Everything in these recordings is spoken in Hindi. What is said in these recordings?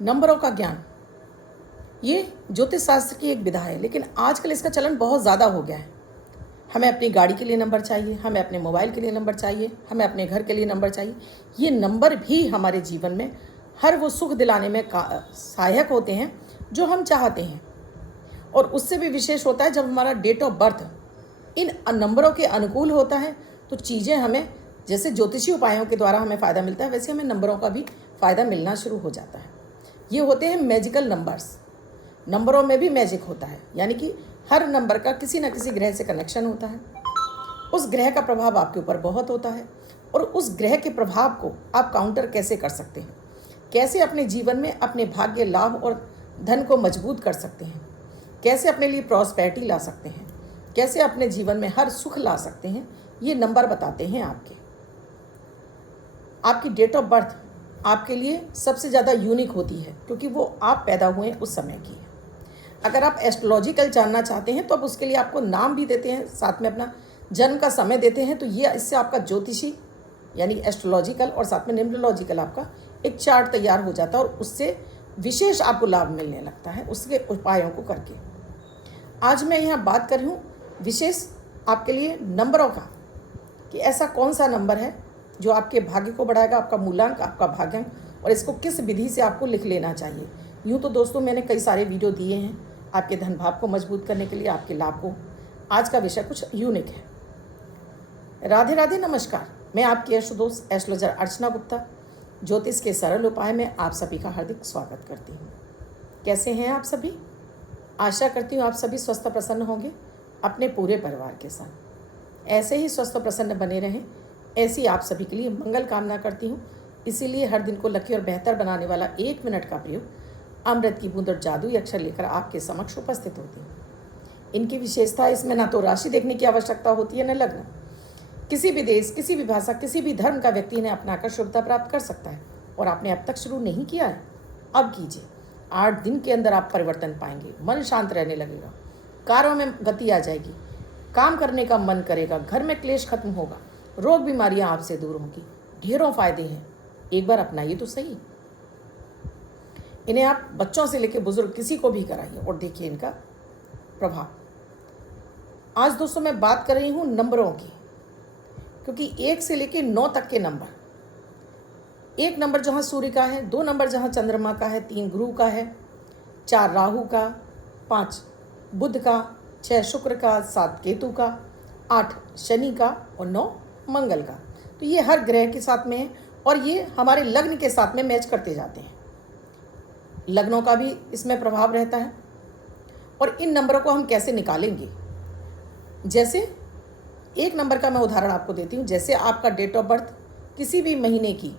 नंबरों का ज्ञान, ये ज्योतिष शास्त्र की एक विधा है, लेकिन आजकल इसका चलन बहुत ज़्यादा हो गया है। हमें अपनी गाड़ी के लिए नंबर चाहिए, हमें अपने मोबाइल के लिए नंबर चाहिए, हमें अपने घर के लिए नंबर चाहिए। ये नंबर भी हमारे जीवन में हर वो सुख दिलाने में सहायक होते हैं जो हम चाहते हैं, और उससे भी विशेष होता है जब हमारा डेट ऑफ बर्थ इन नंबरों के अनुकूल होता है तो चीज़ें हमें, जैसे ज्योतिषी उपायों के द्वारा हमें फ़ायदा मिलता है, वैसे हमें नंबरों का भी फ़ायदा मिलना शुरू हो जाता है। ये होते हैं मैजिकल नंबर्स। नंबरों में भी मैजिक होता है, यानी कि हर नंबर का किसी न किसी ग्रह से कनेक्शन होता है। उस ग्रह का प्रभाव आपके ऊपर बहुत होता है, और उस ग्रह के प्रभाव को आप काउंटर कैसे कर सकते हैं, कैसे अपने जीवन में अपने भाग्य, लाभ और धन को मजबूत कर सकते हैं, कैसे अपने लिए प्रॉस्पेरिटी ला सकते हैं, कैसे अपने जीवन में हर सुख ला सकते हैं, ये नंबर बताते हैं। आपकी डेट ऑफ बर्थ आपके लिए सबसे ज़्यादा यूनिक होती है, क्योंकि वो आप पैदा हुए उस समय की है। अगर आप एस्ट्रोलॉजिकल जानना चाहते हैं तो अब उसके लिए आपको नाम भी देते हैं, साथ में अपना जन्म का समय देते हैं, तो ये इससे आपका ज्योतिषी यानी एस्ट्रोलॉजिकल और साथ में न्यूमरोलॉजिकल आपका एक चार्ट तैयार हो जाता है, और उससे विशेष आपको लाभ मिलने लगता है उसके उपायों को करके। आज मैं यहाँ बात कर रही हूँ विशेष आपके लिए नंबरों का, कि ऐसा कौन सा नंबर है जो आपके भाग्य को बढ़ाएगा, आपका मूलांक, आपका भाग्यांक, और इसको किस विधि से आपको लिख लेना चाहिए। यूँ तो दोस्तों मैंने कई सारे वीडियो दिए हैं आपके धन भाव को मजबूत करने के लिए, आपके लाभ को। आज का विषय कुछ यूनिक है। राधे राधे, नमस्कार। मैं आपकी दोस्त एस्ट्रोलॉजर अर्चना गुप्ता ज्योतिष के सरल उपाय में आप सभी का हार्दिक स्वागत करती हूँ। कैसे हैं आप सभी? आशा करती हूँ आप सभी स्वस्थ प्रसन्न होंगे अपने पूरे परिवार के साथ। ऐसे ही स्वस्थ प्रसन्न बने रहें, ऐसी आप सभी के लिए मंगल कामना करती हूँ। इसीलिए हर दिन को लकी और बेहतर बनाने वाला 1 मिनट का प्रयोग अमृत की बूंद और जादुई अक्षर लेकर आपके समक्ष उपस्थित होती है। इनकी विशेषता, इसमें ना तो राशि देखने की आवश्यकता होती है, न लग्न। किसी भी देश, किसी भी भाषा, किसी भी धर्म का व्यक्ति इन्हें अपनाकर शुभता प्राप्त कर सकता है। और आपने अब तक शुरू नहीं किया है, अब कीजिए। 8 दिन के अंदर आप परिवर्तन पाएंगे, मन शांत रहने लगेगा, कार्यों में गति आ जाएगी, काम करने का मन करेगा, घर में क्लेश खत्म होगा, रोग बीमारियां आपसे दूर होंगी, ढेरों फायदे हैं। एक बार अपनाइए तो सही। इन्हें आप बच्चों से लेकर बुजुर्ग किसी को भी कराइए और देखिए इनका प्रभाव। आज दोस्तों मैं बात कर रही हूँ नंबरों की, क्योंकि 1 से लेकर 9 तक के नंबर, 1 नंबर जहाँ सूर्य का है, 2 नंबर जहाँ चंद्रमा का है, 3 गुरु का है, 4 राहु का, 5 बुध का, 6 शुक्र का, 7 केतु का, 8 शनि का और 9 मंगल का। तो ये हर ग्रह के साथ में है, और ये हमारे लग्न के साथ में मैच करते जाते हैं। लग्नों का भी इसमें प्रभाव रहता है। और इन नंबरों को हम कैसे निकालेंगे, जैसे 1 नंबर का मैं उदाहरण आपको देती हूँ। जैसे आपका डेट ऑफ बर्थ किसी भी महीने की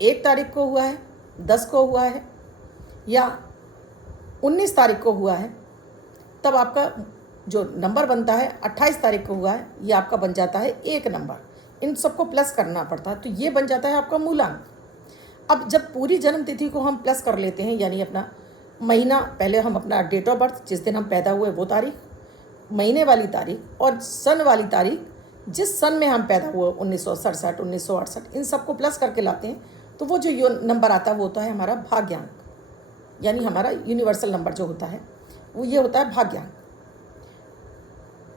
1 तारीख को हुआ है, 10 को हुआ है या 19 तारीख को हुआ है, तब आपका जो नंबर बनता है 28 तारीख को हुआ है, ये आपका बन जाता है 1 नंबर। इन सबको प्लस करना पड़ता है, तो ये बन जाता है आपका मूलांक। अब जब पूरी जन्म तिथि को हम प्लस कर लेते हैं, यानी अपना महीना, पहले हम अपना डेट ऑफ बर्थ, जिस दिन हम पैदा हुए वो तारीख, महीने वाली तारीख और सन वाली तारीख, जिस सन में हम पैदा हुए 1967, 1968, इन सबको प्लस करके लाते हैं, तो वो जो नंबर आता है वो होता है हमारा भाग्यांक, यानी हमारा यूनिवर्सल नंबर जो होता है वो ये होता है भाग्यांक।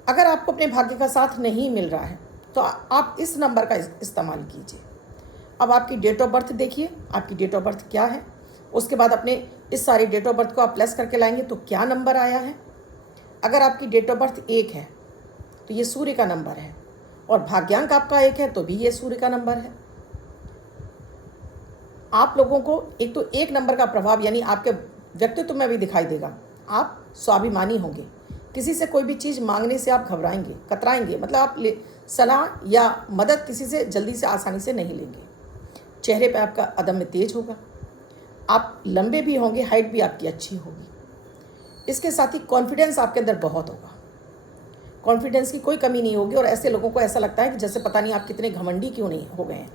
अगर आपको अपने भाग्य का साथ नहीं मिल रहा है तो आप इस नंबर का इस्तेमाल कीजिए। अब आपकी डेट ऑफ बर्थ देखिए, आपकी डेट ऑफ बर्थ क्या है, उसके बाद अपने इस सारे डेट ऑफ बर्थ को आप प्लस करके लाएंगे तो क्या नंबर आया है। अगर आपकी डेट ऑफ बर्थ 1 है तो ये सूर्य का नंबर है, और भाग्यांक आपका 1 है तो भी ये सूर्य का नंबर है। आप लोगों को एक तो 1 नंबर का प्रभाव यानी आपके व्यक्तित्व में भी दिखाई देगा। आप स्वाभिमानी होंगे, किसी से कोई भी चीज़ मांगने से आप घबराएंगे, कतराएंगे, मतलब आप सलाह या मदद किसी से जल्दी से आसानी से नहीं लेंगे। चेहरे पे आपका अदम्य तेज होगा, आप लंबे भी होंगे, हाइट भी आपकी अच्छी होगी। इसके साथ ही कॉन्फिडेंस आपके अंदर बहुत होगा, कॉन्फिडेंस की कोई कमी नहीं होगी, और ऐसे लोगों को ऐसा लगता है कि जैसे पता नहीं आप कितने घमंडी क्यों नहीं हो गए हैं।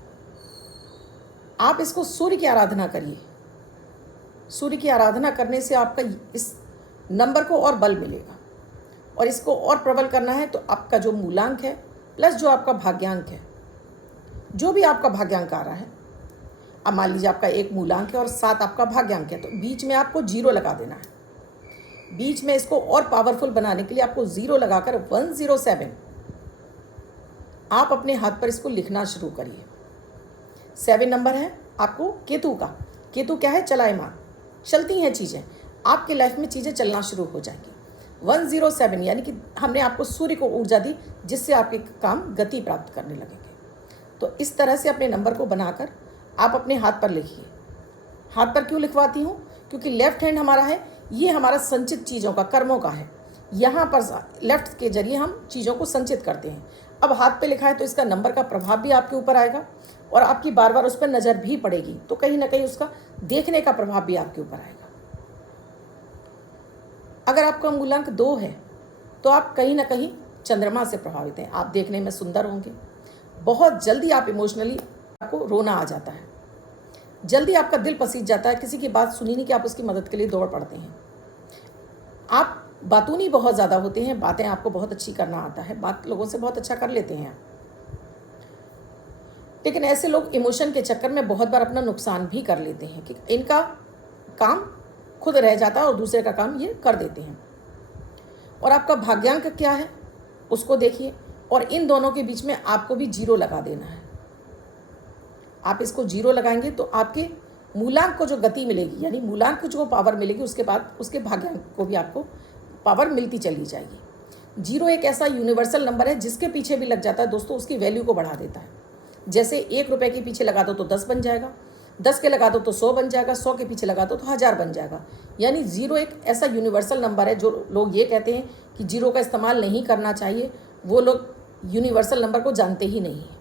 आप इसको सूर्य की आराधना करिए। सूर्य की आराधना करने से आपका इस नंबर को और बल मिलेगा, और इसको और प्रबल करना है तो आपका जो मूलांक है प्लस जो आपका भाग्यांक है, जो भी आपका भाग्यांक आ रहा है, अब मान लीजिए आपका 1 मूलांक है और 7 आपका भाग्यांक है, तो बीच में आपको 0 लगा देना है। बीच में इसको और पावरफुल बनाने के लिए आपको 0 लगाकर 107 आप अपने हाथ पर इसको लिखना शुरू करिए। 7 नंबर है आपको केतु का। केतु क्या है? चलायमान, चलती हैं चीज़ें, आपकी लाइफ में चीज़ें चलना शुरू हो जाएंगी। 107 यानी कि हमने आपको सूर्य को ऊर्जा दी, जिससे आपके काम गति प्राप्त करने लगेंगे। तो इस तरह से अपने नंबर को बनाकर आप अपने हाथ पर लिखिए। हाथ पर क्यों लिखवाती हूँ? क्योंकि लेफ्ट हैंड हमारा है, ये हमारा संचित चीज़ों का, कर्मों का है। यहाँ पर लेफ्ट के जरिए हम चीज़ों को संचित करते हैं। अब हाथ पे लिखा है तो इसका नंबर का प्रभाव भी आपके ऊपर आएगा और आपकी बार बार उस पर नज़र भी पड़ेगी, तो कहीं ना कहीं उसका देखने का प्रभाव भी आपके ऊपर आएगा। अगर आपका मूलांक 2 है तो आप कहीं ना कहीं चंद्रमा से प्रभावित हैं। आप देखने में सुंदर होंगे, बहुत जल्दी आप इमोशनली, आपको रोना आ जाता है, जल्दी आपका दिल पसीज जाता है, किसी की बात सुनी नहीं कि आप उसकी मदद के लिए दौड़ पड़ते हैं। आप बातूनी बहुत ज़्यादा होते हैं, बातें आपको बहुत अच्छी करना आता है, बात लोगों से बहुत अच्छा कर लेते हैं। लेकिन ऐसे लोग इमोशन के चक्कर में बहुत बार अपना नुकसान भी कर लेते हैं कि इनका काम खुद रह जाता है और दूसरे का काम ये कर देते हैं। और आपका भाग्यांक क्या है उसको देखिए, और इन दोनों के बीच में आपको भी 0 लगा देना है। आप इसको 0 लगाएंगे तो आपके मूलांक को जो गति मिलेगी, यानी मूलांक को जो पावर मिलेगी, उसके बाद उसके भाग्यांक को भी आपको पावर मिलती चली जाएगी। 0 एक ऐसा यूनिवर्सल नंबर है जिसके पीछे भी लग जाता है दोस्तों, उसकी वैल्यू को बढ़ा देता है। जैसे 1 रुपये के पीछे लगा दो तो 10 बन जाएगा, 10 के लगा दो तो 100 बन जाएगा, 100 के पीछे लगा दो तो 1000 बन जाएगा। यानी 0 एक ऐसा यूनिवर्सल नंबर है। जो लोग ये कहते हैं कि 0 का इस्तेमाल नहीं करना चाहिए, वो लोग यूनिवर्सल नंबर को जानते ही नहीं है।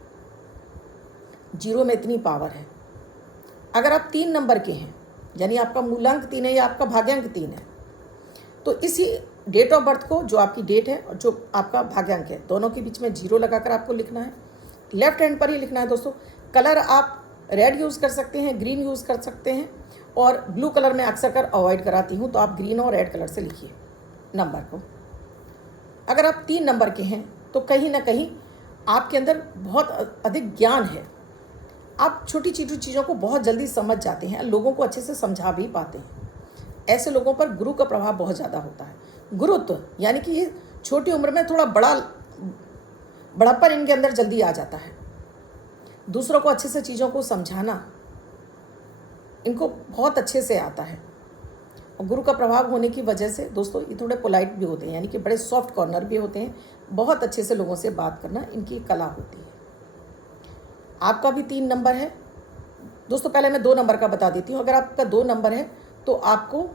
0 में इतनी पावर है। अगर आप 3 नंबर के हैं, यानी आपका मूलांक 3 है या आपका भाग्यांक 3 है, तो इसी डेट ऑफ बर्थ को, जो आपकी डेट है और जो आपका भाग्यांक है, दोनों के बीच में 0 लगाकर आपको लिखना है। लेफ्ट हैंड पर ही लिखना है दोस्तों। कलर आप रेड यूज़ कर सकते हैं, ग्रीन यूज़ कर सकते हैं, और ब्लू कलर में अक्सर कर अवॉइड कराती हूँ, तो आप ग्रीन और रेड कलर से लिखिए नंबर को। अगर आप 3 नंबर के हैं तो कहीं ना कहीं आपके अंदर बहुत अधिक ज्ञान है। आप छोटी छोटी चीज़ों को बहुत जल्दी समझ जाते हैं, लोगों को अच्छे से समझा भी पाते हैं। ऐसे लोगों पर गुरु का प्रभाव बहुत ज़्यादा होता है। गुरुत्व यानी कि ये छोटी उम्र में थोड़ा बड़प्पन इनके अंदर जल्दी आ जाता है। दूसरों को अच्छे से चीज़ों को समझाना इनको बहुत अच्छे से आता है। और गुरु का प्रभाव होने की वजह से दोस्तों ये थोड़े पोलाइट भी होते हैं, यानी कि बड़े सॉफ्ट कॉर्नर भी होते हैं। बहुत अच्छे से लोगों से बात करना इनकी कला होती है। आपका भी 3 नंबर है दोस्तों। पहले मैं 2 नंबर का बता देती हूँ। अगर आपका 2 नंबर है तो आपको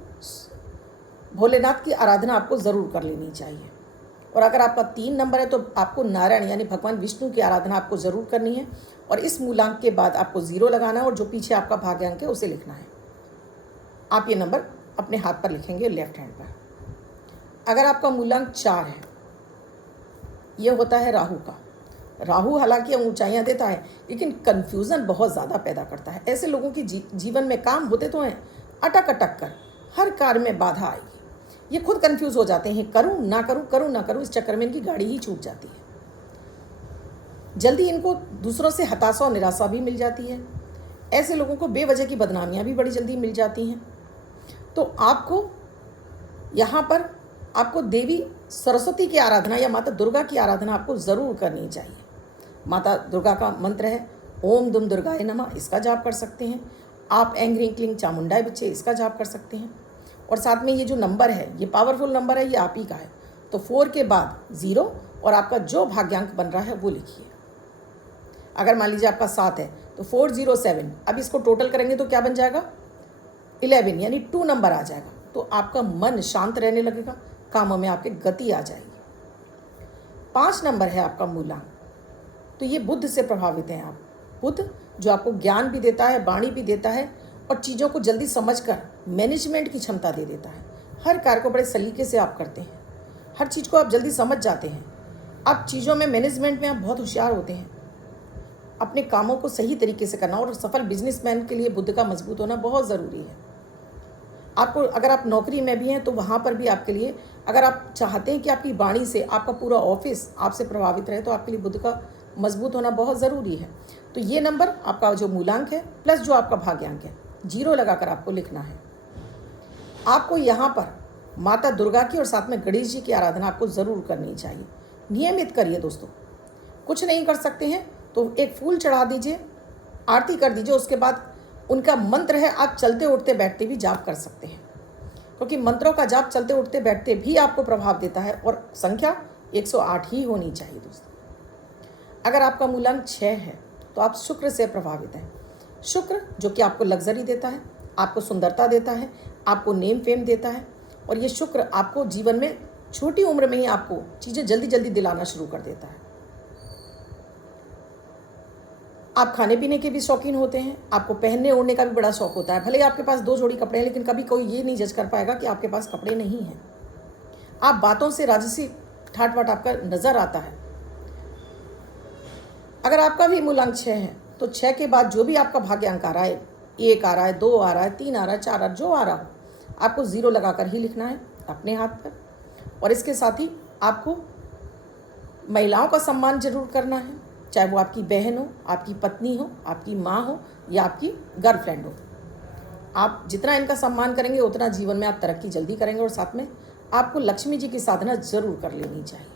भोलेनाथ की आराधना आपको ज़रूर कर लेनी चाहिए। और अगर आपका 3 नंबर है तो आपको नारायण यानी भगवान विष्णु की आराधना आपको ज़रूर करनी है। और इस मूलांक के बाद आपको 0 लगाना है और जो पीछे आपका भाग्यांक है उसे लिखना है। आप ये नंबर अपने हाथ पर लिखेंगे लेफ्ट हैंड पर। अगर आपका मूलांक 4 है, ये होता है राहु का। राहु हालांकि ऊंचाइयां देता है, लेकिन कन्फ्यूज़न बहुत ज़्यादा पैदा करता है। ऐसे लोगों की जीवन में काम होते तो हैं, अटक अटक कर हर कार्य में बाधा आएगी। ये खुद कंफ्यूज हो जाते हैं, करूं ना करूं, करूं ना करूं, इस चक्कर में इनकी गाड़ी ही छूट जाती है। जल्दी इनको दूसरों से हताशा और निराशा भी मिल जाती है। ऐसे लोगों को बेवजह की बदनामियां भी बड़ी जल्दी मिल जाती हैं। तो आपको यहाँ पर आपको देवी सरस्वती की आराधना या माता दुर्गा की आराधना आपको ज़रूर करनी चाहिए। माता दुर्गा का मंत्र है ओम दुम दुर्गाय नमः, इसका जाप कर सकते हैं आप। ऐं ह्रीं क्लीं चामुंडाय बिच्चे, इसका जाप कर सकते हैं। और साथ में ये जो नंबर है, ये पावरफुल नंबर है, ये आप ही का है। तो 4 के बाद 0 और आपका जो भाग्यांक बन रहा है वो लिखिए। अगर मान लीजिए आपका 7 है तो 407, अब इसको टोटल करेंगे तो क्या बन जाएगा 11, यानी 2 नंबर आ जाएगा। तो आपका मन शांत रहने लगेगा, कामों में आपके गति आ जाएगी। 5 नंबर है आपका मूलांक, तो ये बुध से प्रभावित हैं आप। बुध जो आपको ज्ञान भी देता है, वाणी भी देता है, और चीज़ों को जल्दी समझकर मैनेजमेंट की क्षमता दे देता है। हर कार्य को बड़े सलीके से आप करते हैं, हर चीज़ को आप जल्दी समझ जाते हैं। आप चीज़ों में, मैनेजमेंट में आप बहुत होशियार होते हैं। अपने कामों को सही तरीके से करना, और सफल बिजनेसमैन के लिए बुध का मजबूत होना बहुत ज़रूरी है। आपको अगर आप नौकरी में भी हैं तो वहाँ पर भी आपके लिए, अगर आप चाहते हैं कि आपकी वाणी से आपका पूरा ऑफिस आपसे प्रभावित रहे, तो आपके लिए बुध का मजबूत होना बहुत ज़रूरी है। तो ये नंबर आपका जो मूलांक है प्लस जो आपका भाग्यांक है, 0 लगाकर आपको लिखना है। आपको यहाँ पर माता दुर्गा की और साथ में गणेश जी की आराधना आपको ज़रूर करनी चाहिए। नियमित करिए दोस्तों। कुछ नहीं कर सकते हैं तो एक फूल चढ़ा दीजिए, आरती कर दीजिए। उसके बाद उनका मंत्र है, आप चलते उठते बैठते भी जाप कर सकते हैं, क्योंकि मंत्रों का जाप चलते उठते बैठते भी आपको प्रभाव देता है और संख्या 108 ही होनी चाहिए दोस्तों। अगर आपका मूलांक 6 है तो आप शुक्र से प्रभावित हैं। शुक्र जो कि आपको लग्जरी देता है, आपको सुंदरता देता है, आपको नेम फेम देता है, और ये शुक्र आपको जीवन में छोटी उम्र में ही आपको चीज़ें जल्दी जल्दी दिलाना शुरू कर देता है। आप खाने पीने के भी शौकीन होते हैं, आपको पहनने ओढ़ने का भी बड़ा शौक होता है। भले ही आपके पास 2 जोड़ी कपड़े हैं, लेकिन कभी कोई ये नहीं जज कर पाएगा कि आपके पास कपड़े नहीं हैं। आप बातों से राजसी ठाट बाट आपका नज़र आता है। अगर आपका भी मूलांक 6 है तो 6 के बाद जो भी आपका भाग्यांक आ रहा है, 1 आ रहा है, 2 आ रहा है, 3 आ रहा है, 4 आ रहा है, जो आ रहा हो, आपको 0 लगाकर ही लिखना है अपने हाथ पर। और इसके साथ ही आपको महिलाओं का सम्मान जरूर करना है, चाहे वो आपकी बहन हो, आपकी पत्नी हो, आपकी माँ हो या आपकी गर्लफ्रेंड हो। आप जितना इनका सम्मान करेंगे उतना जीवन में आप तरक्की जल्दी करेंगे। और साथ में आपको लक्ष्मी जी की साधना जरूर कर लेनी चाहिए,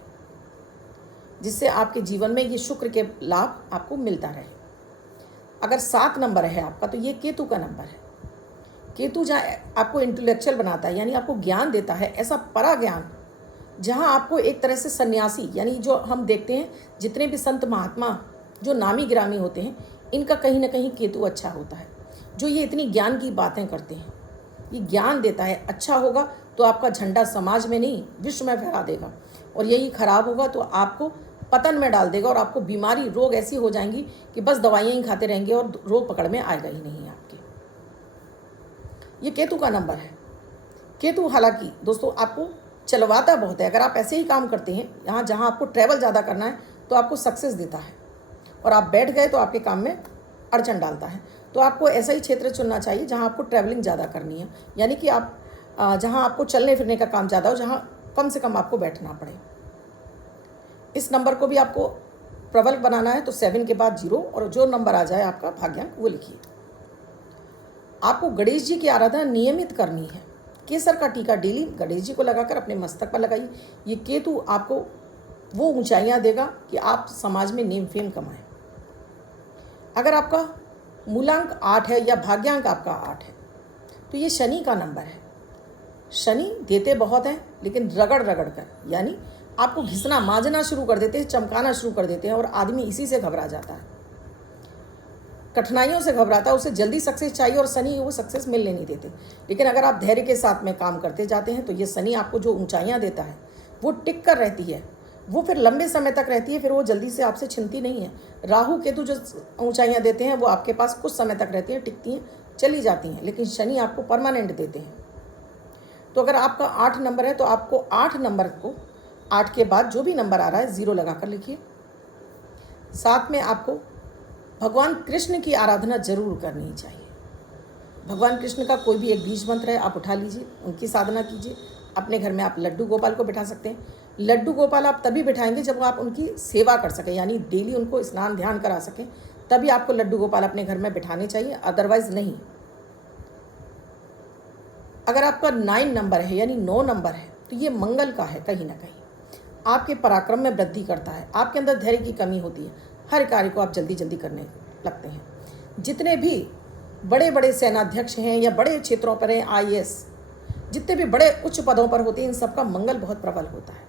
जिससे आपके जीवन में ये शुक्र के लाभ आपको मिलता रहे। अगर 7 नंबर है आपका तो ये केतु का नंबर है। केतु जहाँ आपको इंटेलेक्चुअल बनाता है, यानी आपको ज्ञान देता है, ऐसा परा ज्ञान जहाँ आपको एक तरह से सन्यासी, यानी जो हम देखते हैं जितने भी संत महात्मा जो नामी गिरामी होते हैं, इनका कहीं ना कहीं केतु अच्छा होता है। जो ये इतनी ज्ञान की बातें करते हैं, ये ज्ञान देता है। अच्छा होगा तो आपका झंडा समाज में नहीं विश्व में फहरा देगा, और यही खराब होगा तो आपको पतन में डाल देगा, और आपको बीमारी रोग ऐसी हो जाएंगी कि बस दवाइयाँ ही खाते रहेंगे और रोग पकड़ में आएगा ही नहीं आपके। ये केतु का नंबर है। केतु हालांकि दोस्तों आपको चलवाता बहुत है। अगर आप ऐसे ही काम करते हैं, यहाँ जहाँ आपको ट्रैवल ज़्यादा करना है तो आपको सक्सेस देता है, और आप बैठ गए तो आपके काम में अड़चन डालता है। तो आपको ऐसा ही क्षेत्र चुनना चाहिए जहाँ आपको ट्रैवलिंग ज़्यादा करनी है, यानी कि आप जहाँ आपको चलने फिरने का काम ज़्यादा हो, जहाँ कम से कम आपको बैठना पड़े। इस नंबर को भी आपको प्रबल बनाना है तो 7 के बाद 0, और जो नंबर आ जाए आपका भाग्यांक वो लिखिए। आपको गणेश जी की आराधना नियमित करनी है। केसर का टीका डेली गणेश जी को लगाकर अपने मस्तक पर लगाइए। ये केतु आपको वो ऊंचाइयां देगा कि आप समाज में नेम फेम कमाएं। अगर आपका मूलांक 8 है या भाग्यांक आपका 8 है तो ये शनि का नंबर है। शनि देते बहुत हैं, लेकिन रगड़ रगड़ कर, यानी आपको घिसना मांझना शुरू कर देते हैं, चमकाना शुरू कर देते हैं, और आदमी इसी से घबरा जाता है, कठिनाइयों से घबराता है। उसे जल्दी सक्सेस चाहिए और शनि वो सक्सेस मिलने नहीं देते। लेकिन अगर आप धैर्य के साथ में काम करते जाते हैं तो ये शनि आपको जो ऊंचाइयां देता है वो टिक कर रहती है, वो फिर लंबे समय तक रहती है, फिर वो जल्दी से आपसे छिनती नहीं है। राहु केतु जो ऊंचाइयां देते हैं वो आपके पास कुछ समय तक रहती हैं, टिकती हैं, चली जाती हैं, लेकिन शनि आपको परमानेंट देते हैं। तो अगर आपका 8 नंबर है तो आपको 8 नंबर को 8 के बाद जो भी नंबर आ रहा है 0 लगाकर लिखिए। साथ में आपको भगवान कृष्ण की आराधना जरूर करनी चाहिए। भगवान कृष्ण का कोई भी एक बीज मंत्र है, आप उठा लीजिए, उनकी साधना कीजिए। अपने घर में आप लड्डू गोपाल को बिठा सकते हैं। लड्डू गोपाल आप तभी बिठाएंगे जब आप उनकी सेवा कर सकें, यानी डेली उनको स्नान ध्यान करा सकें, तभी आपको लड्डू गोपाल अपने घर में बिठाने चाहिए, अदरवाइज नहीं। अगर आपका 9 नंबर है यानी 9 नंबर है तो ये मंगल का है। कहीं ना कहीं आपके पराक्रम में वृद्धि करता है। आपके अंदर धैर्य की कमी होती है, हर कार्य को आप जल्दी जल्दी करने लगते हैं। जितने भी बड़े बड़े सेनाध्यक्ष हैं या बड़े क्षेत्रों पर हैं, IAS, जितने भी बड़े उच्च पदों पर होते हैं, इन सबका मंगल बहुत प्रबल होता है।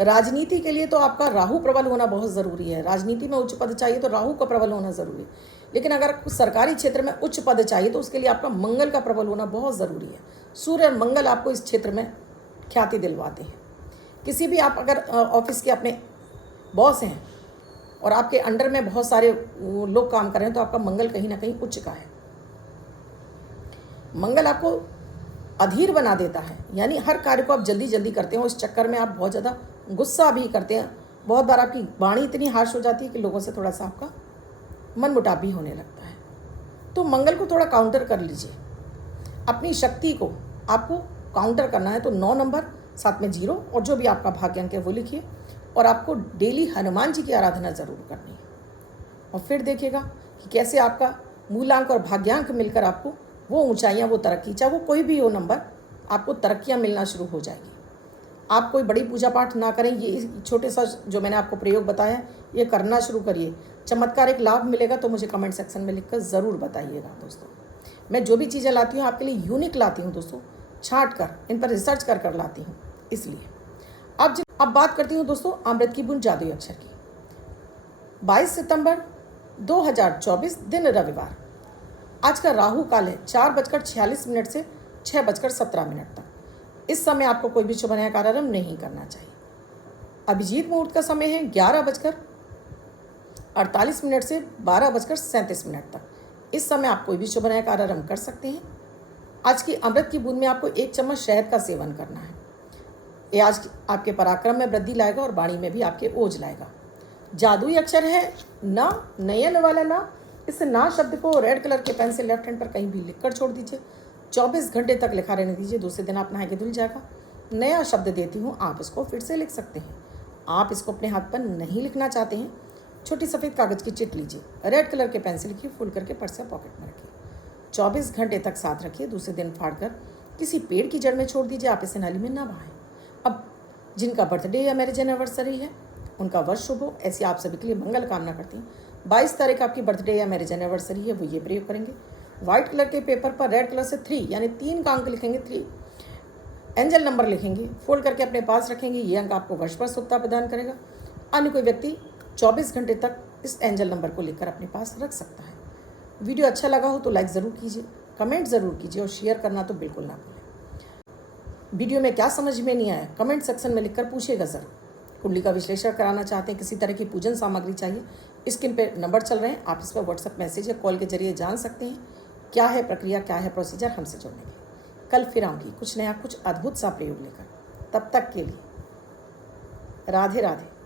राजनीति के लिए तो आपका राहु प्रबल होना बहुत ज़रूरी है। राजनीति में उच्च पद चाहिए तो राहु का प्रबल होना ज़रूरी है। लेकिन अगर सरकारी क्षेत्र में उच्च पद चाहिए तो उसके लिए आपका मंगल का प्रबल होना बहुत ज़रूरी है। सूर्य और मंगल आपको इस क्षेत्र में ख्याति दिलवाते हैं। किसी भी आप अगर ऑफिस के अपने बॉस हैं और आपके अंडर में बहुत सारे लोग काम कर रहे हैं तो आपका मंगल कहीं ना कहीं उच्च का है। मंगल आपको अधीर बना देता है, यानी हर कार्य को आप जल्दी जल्दी करते हो। इस चक्कर में आप बहुत ज़्यादा गुस्सा भी करते हैं। बहुत बार आपकी वाणी इतनी हार्श हो जाती है कि लोगों से थोड़ा सा आपका मन मुटाव भी होने लगता है। तो मंगल को थोड़ा काउंटर कर लीजिए। अपनी शक्ति को आपको काउंटर करना है तो 9 नंबर, साथ में 0, और जो भी आपका भाग्यांक है वो लिखिए। और आपको डेली हनुमान जी की आराधना ज़रूर करनी है। और फिर देखिएगा कि कैसे आपका मूलांक और भाग्यांक मिलकर आपको वो ऊंचाइयां, वो तरक्की, चाहे वो कोई भी हो नंबर, आपको तरक्कियां मिलना शुरू हो जाएगी। आप कोई बड़ी पूजा पाठ ना करें, ये छोटे सा जो मैंने आपको प्रयोग बताया ये करना शुरू करिए। चमत्कारिक लाभ मिलेगा तो मुझे कमेंट सेक्शन में लिखकर ज़रूर बताइएगा दोस्तों। मैं जो भी चीज़ें लाती हूँ आपके लिए यूनिक लाती हूँ दोस्तों, छाँट कर इन पर रिसर्च कर कर लाती हूँ। इसलिए अब बात करती हूँ दोस्तों अमृत की बूंद जादुई अक्षर की। 22 सितंबर 2024 दिन रविवार। आज का राहु काल है 4:46 से 6:17 तक। इस समय आपको कोई भी शुभ नया कार्यारंभ नहीं करना चाहिए। अभिजीत मुहूर्त का समय है 11:48 से 12:37 तक। इस समय आप कोई भी शुभ नया कार्यारंभ कर सकते हैं। आज की अमृत की बूंद में आपको 1 चम्मच शहद का सेवन करना है। ये आज आपके पराक्रम में वृद्धि लाएगा और वाणी में भी आपके ओज लाएगा। जादुई अक्षर है न, नयन वाला न। इस ना शब्द को रेड कलर के पेन से लेफ्ट हैंड पर कहीं भी लिखकर छोड़ दीजिए। 24 घंटे तक लिखा रहने दीजिए। दूसरे दिन आप नहा के धुल जाएगा। नया शब्द देती हूँ, आप इसको फिर से लिख सकते हैं। आप इसको अपने हाथ पर नहीं लिखना चाहते हैं, छोटी सफ़ेद कागज़ की चिट लीजिए, रेड कलर के पेन से लिखिए, फुल करके पर्स या पॉकेट में रखिए। 24 घंटे तक साथ रखिए। दूसरे दिन फाड़कर किसी पेड़ की जड़ में छोड़ दीजिए। आप इसे नाली में ना बहाएं। अब जिनका बर्थडे या मैरिज एनिवर्सरी है उनका वर्ष शुभ हो, ऐसी आप सभी के लिए मंगल कामना करती हैं। 22 तारीख आपकी बर्थडे या मैरिज एनिवर्सरी है, वो ये प्रयोग करेंगे। व्हाइट कलर के पेपर पर रेड कलर से 3 यानी 3 का अंक लिखेंगे, 3 एंजल नंबर लिखेंगे, फोल्ड करके अपने पास रखेंगे। ये अंक आपको वर्ष पर शुभता प्रदान करेगा। अन्य कोई व्यक्ति 24 घंटे तक इस एंजल नंबर को लेकर अपने पास रख सकता है। वीडियो अच्छा लगा हो तो लाइक ज़रूर कीजिए, कमेंट ज़रूर कीजिए और शेयर करना तो बिल्कुल ना भूलें। वीडियो में क्या समझ में नहीं आया कमेंट सेक्शन में लिखकर पूछिएगा ज़रूर। कुंडली का विश्लेषण कराना चाहते हैं, किसी तरह की पूजन सामग्री चाहिए, स्क्रीन पे नंबर चल रहे हैं, आप इस पर व्हाट्सएप मैसेज या कॉल के जरिए जान सकते हैं क्या है प्रक्रिया, क्या है प्रोसीजर हमसे जुड़ने की। कल फिर आऊँगी कुछ नया, कुछ अद्भुत सा प्रयोग लेकर। तब तक के लिए राधे राधे।